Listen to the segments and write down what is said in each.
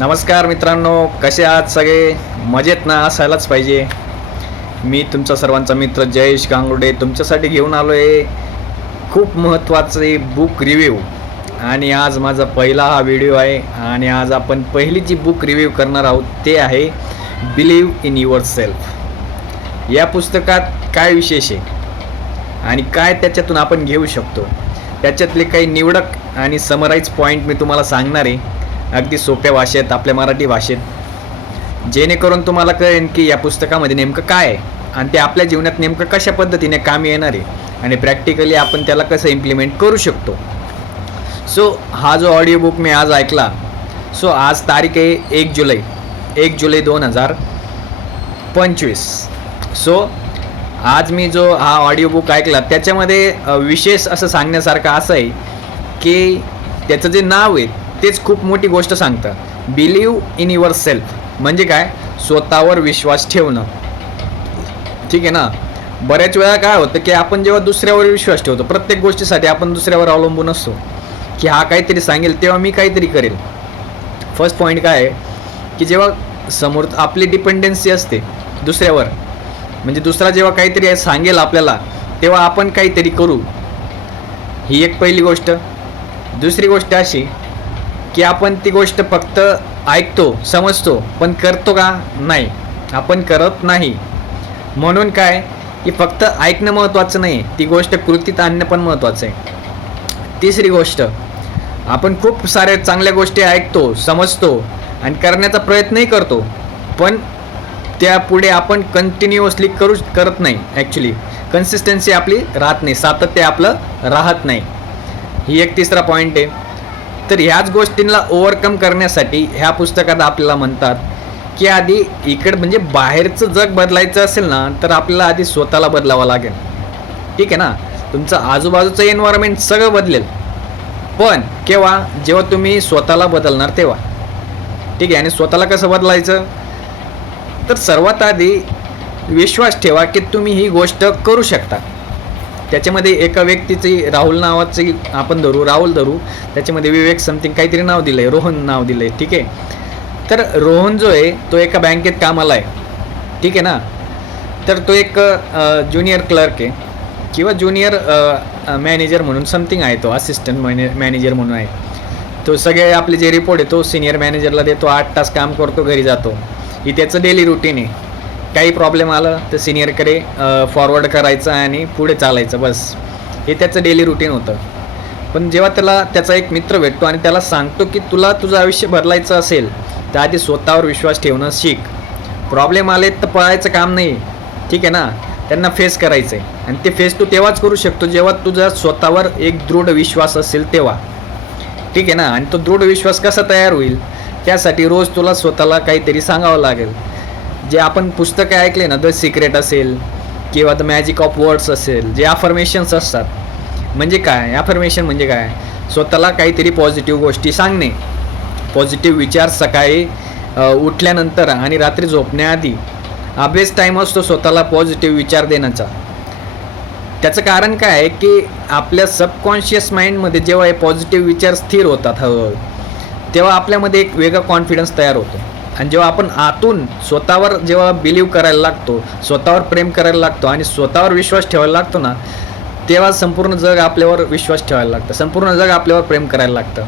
नमस्कार मित्रांनो, कसे आहात सगळे? मजेत ना असायलाच पाहिजे. मी तुमचा सर्वांचा मित्र जयेश गांगुर्डे तुमच्यासाठी घेऊन आलो आहे खूप महत्त्वाचे बुक रिव्ह्यू. आणि आज माझा पहिला हा व्हिडिओ आहे आणि आज आपण पहिली जी बुक रिव्ह्यू करणार आहोत ते आहे बिलीव्ह इन युअर सेल्फ. या पुस्तकात काय विशेष आहे आणि काय त्याच्यातून आपण घेऊ शकतो, त्याच्यातले काही निवडक आणि समराईज पॉईंट मी तुम्हाला सांगणार आहे अगदी सोप्या भाषेत, आपल्या मराठी भाषेत, जेणेकरून तुम्हाला कळेल की या पुस्तकामध्ये नेमकं काय आहे आणि ते आपल्या जीवनात नेमकं कशा पद्धतीने कामी येणार आहे आणि प्रॅक्टिकली आपण त्याला कसं इम्प्लिमेंट करू शकतो. सो हा जो ऑडिओ बुक मी आज ऐकला, सो आज तारीख आहे 1 जुलै 2025. सो आज मी जो हा ऑडिओ बुक ऐकला त्याच्यामध्ये विशेष असं सांगण्यासारखं असं आहे की त्याचं जे नाव आहे तेच खूप मोठी गोष्ट सांगतं. बिलीव्ह इन युअर सेल्फ म्हणजे काय? स्वतःवर विश्वास ठेवणं. ठीक आहे ना. बऱ्याच वेळा काय होतं की आपण जेव्हा दुसऱ्यावर विश्वास ठेवतो, प्रत्येक गोष्टीसाठी आपण दुसऱ्यावर अवलंबून असतो की हा काहीतरी सांगेल तेव्हा मी काहीतरी करेल. फर्स्ट पॉईंट काय आहे की जेव्हा समोर आपली डिपेंडन्सी असते दुसऱ्यावर, म्हणजे दुसरा जेव्हा काहीतरी सांगेल आपल्याला तेव्हा आपण काहीतरी करू, ही एक पहिली गोष्ट. दुसरी गोष्ट अशी की आपण ती गोष्ट फक्त ऐकतो, समजतो, पण करतो का? नाही, आपण करत नाही. म्हणून काय की फक्त ऐकणं महत्त्वाचं नाही, ती गोष्ट कृतीत आणणं पण महत्त्वाचं आहे. तिसरी गोष्ट, आपण खूप साऱ्या चांगल्या गोष्टी ऐकतो, समजतो आणि करण्याचा प्रयत्नही करतो, पण त्यापुढे आपण कंटिन्युअसली करत नाही. ॲक्च्युली कन्सिस्टन्सी आपली राहत नाही, सातत्य आपलं राहत नाही. ही एक तिसरा पॉईंट आहे. तर ह्याच गोष्टींना ओव्हरकम करण्यासाठी ह्या पुस्तकात आपल्याला म्हणतात की आधी इकडं म्हणजे बाहेरचं जग बदलायचं असेल ना तर आपल्याला आधी स्वतःला बदलावं लागेल. ठीक आहे ना. तुमचं आजूबाजूचं एन्व्हायरमेंट सगळं बदलेल, पण केव्हा? जेव्हा तुम्ही स्वतःला बदलणार तेव्हा. ठीक आहे. आणि स्वतःला कसं बदलायचं? तर सर्वात आधी विश्वास ठेवा की तुम्ही ही गोष्ट करू शकता. त्याच्यामध्ये एका व्यक्तीची राहुल नावाची आपण राहुल धरू, त्याच्यामध्ये विवेक समथिंग काहीतरी नाव दिलं आहे, रोहन नाव दिलं आहे. ठीक आहे. तर रोहन जो आहे तो एका बँकेत कामाला आहे. ठीक आहे ना. तर तो एक ज्युनियर क्लर्क आहे किंवा ज्युनियर मॅनेजर म्हणून समथिंग आहे, तो असिस्टंट मॅनेजर म्हणून आहे. तो सगळे आपले जे रिपोर्ट आहे तो सिनियर मॅनेजरला देतो, 8 तास काम करतो, घरी जातो. ही त्याचं डेली रुटीन आहे. काही प्रॉब्लेम आलं तर सिनियरकडे फॉरवर्ड करायचं आणि पुढे चालायचं, बस. हे त्याचं डेली रुटीन होतं. पण जेव्हा त्याचा एक मित्र भेटतो आणि त्याला सांगतो की तुला तुझं आयुष्य बदलायचं असेल तर आधी स्वतःवर विश्वास ठेवणं शिक. प्रॉब्लेम आले तर पळायचं काम नाही. ठीक आहे ना. त्यांना फेस करायचं आहे आणि ते फेस तू तेव्हाच करू शकतो जेव्हा तुझा स्वतःवर एक दृढ विश्वास असेल तेव्हा. ठीक आहे ना. आणि तो दृढ विश्वास कसा तयार होईल? त्यासाठी रोज तुला स्वतःला काहीतरी सांगावं लागेल. जे आपण पुस्तकं ऐकले ना, द सिक्रेट असेल किंवा द मॅजिक ऑफ वर्ड्स असेल, जे अफर्मेशन्स असतात. म्हणजे काय? अफर्मेशन म्हणजे काय? स्वतःला काहीतरी पॉझिटिव्ह गोष्टी सांगणे, पॉझिटिव्ह विचार सकाळी उठल्यानंतर आणि रात्री झोपण्याआधी हा बेस्ट टाईम असतो स्वतःला पॉझिटिव्ह विचार देण्याचा. त्याचं कारण काय आहे की आपल्या सबकॉन्शियस माइंडमध्ये जेव्हा हे पॉझिटिव्ह विचार स्थिर होतात हळूहळू, तेव्हा आपल्यामध्ये एक वेगळा कॉन्फिडन्स तयार होतो. आणि जेव्हा आपण आतून स्वतःवर जेव्हा बिलीव्ह करायला लागतो, स्वतःवर प्रेम करायला लागतो आणि स्वतःवर विश्वास ठेवायला लागतो ना, तेव्हा संपूर्ण जग आपल्यावर विश्वास ठेवायला लागतं, संपूर्ण जग आपल्यावर प्रेम करायला लागतं.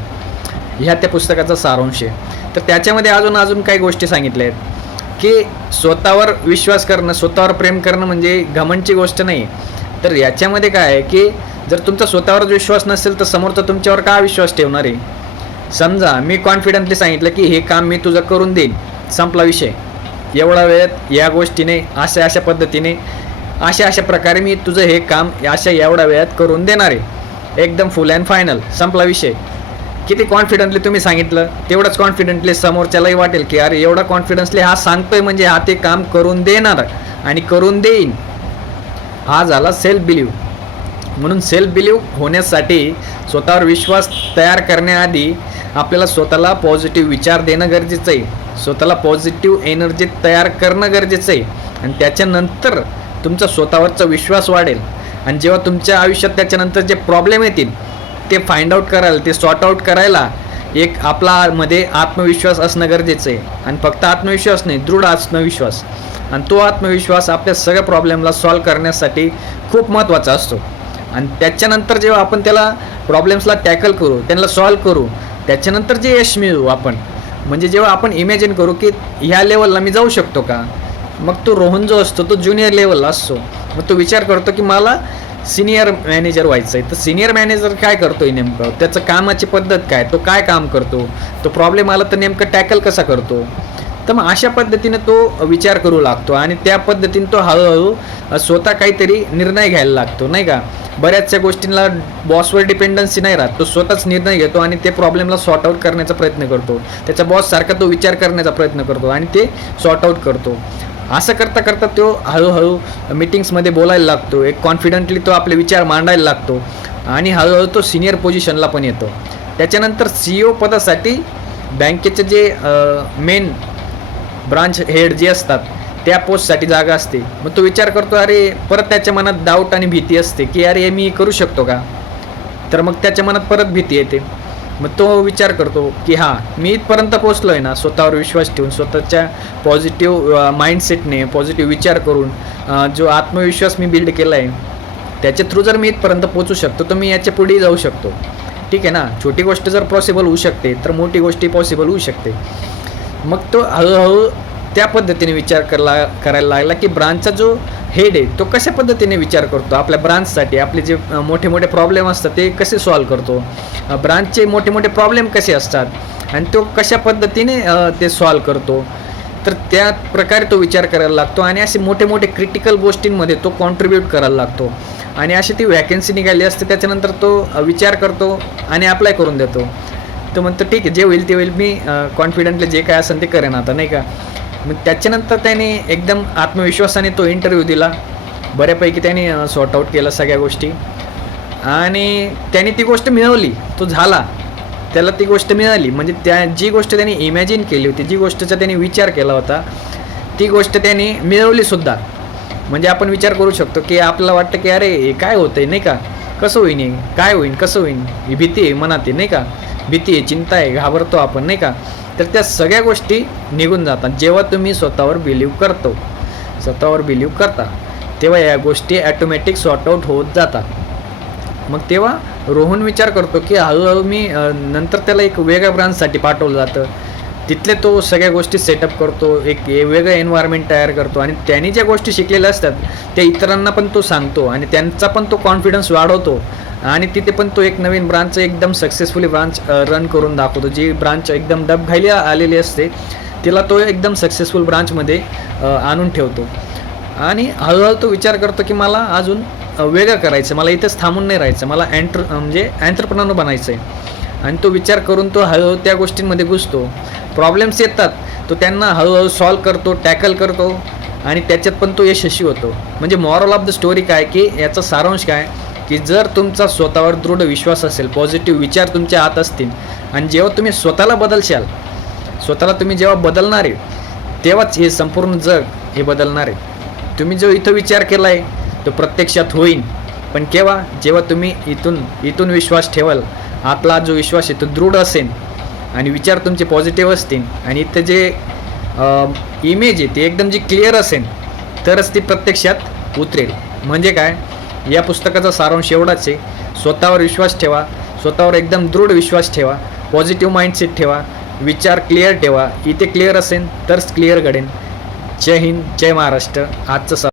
ह्या त्या पुस्तकाचा सारांश आहे. तर त्याच्यामध्ये अजून काही गोष्टी सांगितल्या आहेत की स्वतःवर विश्वास करणं, स्वतःवर प्रेम करणं म्हणजे घमंडची गोष्ट नाही. तर याच्यामध्ये काय आहे की जर तुमचा स्वतःवर विश्वास नसेल तर समोरचा तुमच्यावर का विश्वास ठेवणार आहे? समजा मी कॉन्फिडंटली सांगितलं की हे काम मी तुझं करून देईन, संपला विषय. एवढा वेळात या गोष्टीने अशा पद्धतीने अशा प्रकारे मी तुझं हे काम एवढ्या वेळात करून देणार आहे, एकदम फुल अँड फायनल, संपला विषय. किती कॉन्फिडंटली तुम्ही सांगितलं तेवढंच कॉन्फिडंटली समोरच्यालाही वाटेल की अरे एवढा कॉन्फिडन्सली हा सांगतोय म्हणजे हा ते काम करून देणार आणि करून देईन. हा झाला सेल्फ बिलीव्ह. म्हणून सेल्फ बिलीव्ह होण्यासाठी स्वतःवर विश्वास तयार करण्याआधी आपल्याला स्वतःला पॉझिटिव्ह विचार देणं गरजेचं आहे, स्वतःला पॉझिटिव्ह एनर्जी तयार करणं गरजेचं आहे. आणि त्याच्यानंतर तुमचा स्वतःवरचा विश्वास वाढेल. आणि जेव्हा तुमच्या आयुष्यात त्याच्यानंतर जे प्रॉब्लेम येतील ते फाइंड आउट करायला, ते सॉर्ट आउट करायला एक आपल्यामध्ये आत्मविश्वास असणं गरजेचं आहे. आणि फक्त आत्मविश्वास नाही, दृढ आत्मविश्वास. आणि तो आत्मविश्वास आपल्या सगळ्या प्रॉब्लेमला सॉल्व करण्यासाठी खूप महत्त्वाचा असतो. आणि त्याच्यानंतर जेव्हा आपण त्याला प्रॉब्लेम्सला टॅकल करू, त्यांना सॉल्व करू, त्याच्यानंतर जे यश मिळवू आपण, म्हणजे जेव्हा आपण इमॅजिन करू की ह्या लेवलला मी जाऊ शकतो का, मग तो रोहन जो असतो तो ज्युनियर लेवलला असतो. मग तो विचार करतो की मला सिनियर मॅनेजर व्हायचं आहे. तर सिनियर मॅनेजर काय करतोय नेमकं, त्याचं कामाची पद्धत काय, तो काय काम करतो, तो प्रॉब्लेम आला तर नेमकं टॅकल कसा करतो. तर मग अशा पद्धतीने तो विचार करू लागतो आणि त्या पद्धतीने तो हळूहळू स्वतः काहीतरी निर्णय घ्यायला लागतो, नाही का. बऱ्याचशा गोष्टींना बॉसवर डिपेंडन्सी नाही राहत, तो स्वतःच निर्णय घेतो आणि ते प्रॉब्लेमला सॉर्ट आऊट करण्याचा प्रयत्न करतो. त्याच्या बॉससारखा तो विचार करण्याचा प्रयत्न करतो आणि ते सॉर्ट आऊट करतो. असं करता करता तो हळूहळू मीटिंग्समध्ये बोलायला लागतो, एक कॉन्फिडंटली तो आपले विचार मांडायला लागतो आणि हळूहळू तो सिनियर पोझिशनला पण येतो. त्याच्यानंतर CEO पदासाठी बँकेचे जे मेन ब्रांच हेड जे असतात त्या पोस्टसाठी जागा असते. मग तो विचार करतो, अरे परत त्याच्या मनात डाऊट आणि भीती असते की अरे मी करू शकतो का. तर मग त्याच्या मनात परत भीती येते. मग तो विचार करतो की हां, मी इथपर्यंत पोचलो आहे ना, स्वतःवर विश्वास ठेवून, स्वतःच्या पॉझिटिव्ह माइंडसेटने, पॉझिटिव्ह विचार करून जो आत्मविश्वास मी बिल्ड केला आहे त्याच्या थ्रू जर मी इथपर्यंत पोचू शकतो तर मी याच्या पुढेही जाऊ शकतो. ठीक आहे ना. छोटी गोष्ट जर पॉसिबल होऊ शकते तर मोठी गोष्टी पॉसिबल होऊ शकते. मग तो हळूहळू त्या पद्धतीने विचार करायला लागला की ब्रांचचा जो हेड आहे तो कशा पद्धतीने विचार करतो आपल्या ब्रांचसाठी. आपले जे मोठे मोठे प्रॉब्लेम असतात ते कसे सॉल्व करतो, ब्रांचचे मोठे मोठे प्रॉब्लेम कसे असतात आणि तो कशा पद्धतीने ते सॉल्व करतो. तर त्या प्रकारे तो विचार करायला लागतो आणि असे मोठे मोठे क्रिटिकल गोष्टींमध्ये तो कॉन्ट्रीब्यूट करायला लागतो. आणि अशी ती वॅकन्सी निघाली असते त्याच्यानंतर तो विचार करतो आणि अप्लाय करून देतो. तो म्हणतो ठीक आहे, जे होईल ते होईल, मी कॉन्फिडंटली जे काय असेल ते करेन आता, नाही का. मग त्याच्यानंतर त्याने एकदम आत्मविश्वासाने तो इंटरव्ह्यू दिला. बऱ्यापैकी त्याने सॉर्ट आऊट केलं सगळ्या गोष्टी आणि त्याने ती गोष्ट मिळवली. तो झाला, त्याला ती गोष्ट मिळाली. म्हणजे जी गोष्ट त्याने इमॅजिन केली होती, जी गोष्टीचा त्याने विचार केला होता, ती गोष्ट त्याने मिळवलीसुद्धा. म्हणजे आपण विचार करू शकतो की आपल्याला वाटतं की अरे हे काय होतंय, नाही का, कसं होईन, काय होईन, कसं होईन, ही भीती आहे मनात आहे, नाही का, भीती आहे, चिंता आहे, घाबरतो आपण, नाही का. तर त्या सगळ्या गोष्टी निघून जातात जेव्हा तुम्ही स्वतःवर बिलीव्ह करता तेव्हा या गोष्टी ॲटोमॅटिक सॉर्ट आऊट होत जातात. मग तेव्हा रोहन विचार करतो की हळूहळू मी नंतर त्याला एक वेगळ्या ब्रांचसाठी पाठवलं जातं. तिथले तो सगळ्या गोष्टी सेटअप करतो, एक वेगळं एन्व्हायरमेंट तयार करतो आणि त्यांनी ज्या गोष्टी शिकलेल्या असतात त्या इतरांना पण तो सांगतो आणि त्यांचा पण तो कॉन्फिडन्स वाढवतो. आणि तिथे पण तो एक नवीन ब्रांच एकदम सक्सेसफुली ब्रांच रन करून दाखवतो. जी ब्रांच एकदम डबघाईली आलेली असते तिला तो एकदम सक्सेसफुल ब्रांचमध्ये आणून ठेवतो. आणि हळूहळू तो विचार करतो की मला अजून वेगळं करायचं, मला इथेच थांबून नाही राहायचं, मला एंटरप्रेन्योर बनायचं आहे. आणि तो विचार करून तो हळूहळू त्या गोष्टींमध्ये घुसतो. प्रॉब्लेम्स येतात, तो त्यांना हळूहळू सॉल्व करतो, टॅकल करतो आणि त्याच्यात पण तो यशस्वी होतो. म्हणजे मॉरल ऑफ द स्टोरी काय की याचा सारांश काय की जर तुमचा स्वतःवर दृढ विश्वास असेल, पॉझिटिव्ह विचार तुमच्या आत असतील आणि जेव्हा तुम्ही स्वतःला बदलशाल, स्वतःला तुम्ही जेव्हा बदलणार आहे तेव्हाच हे संपूर्ण जग हे बदलणार आहे. तुम्ही जो इथं विचार केला आहे तो प्रत्यक्षात होईल, पण केव्हा, जेव्हा तुम्ही इथून विश्वास ठेवाल, आपला जो विश्वास आहे तो दृढ असेल आणि विचार तुमचे पॉझिटिव्ह असतील आणि इथं जे इमेज आहे ती एकदम जी क्लिअर असेल तरच ती प्रत्यक्षात उतरेल. म्हणजे काय, या पुस्तकाचा सारांश एवढाच आहे. स्वतःवर विश्वास ठेवा, स्वतःवर एकदम दृढ विश्वास ठेवा, पॉझिटिव्ह माइंडसेट ठेवा, विचार क्लिअर ठेवा. इथे क्लिअर असेल तरच क्लिअर घडेल. जय हिंद, जय महाराष्ट्र. आजचं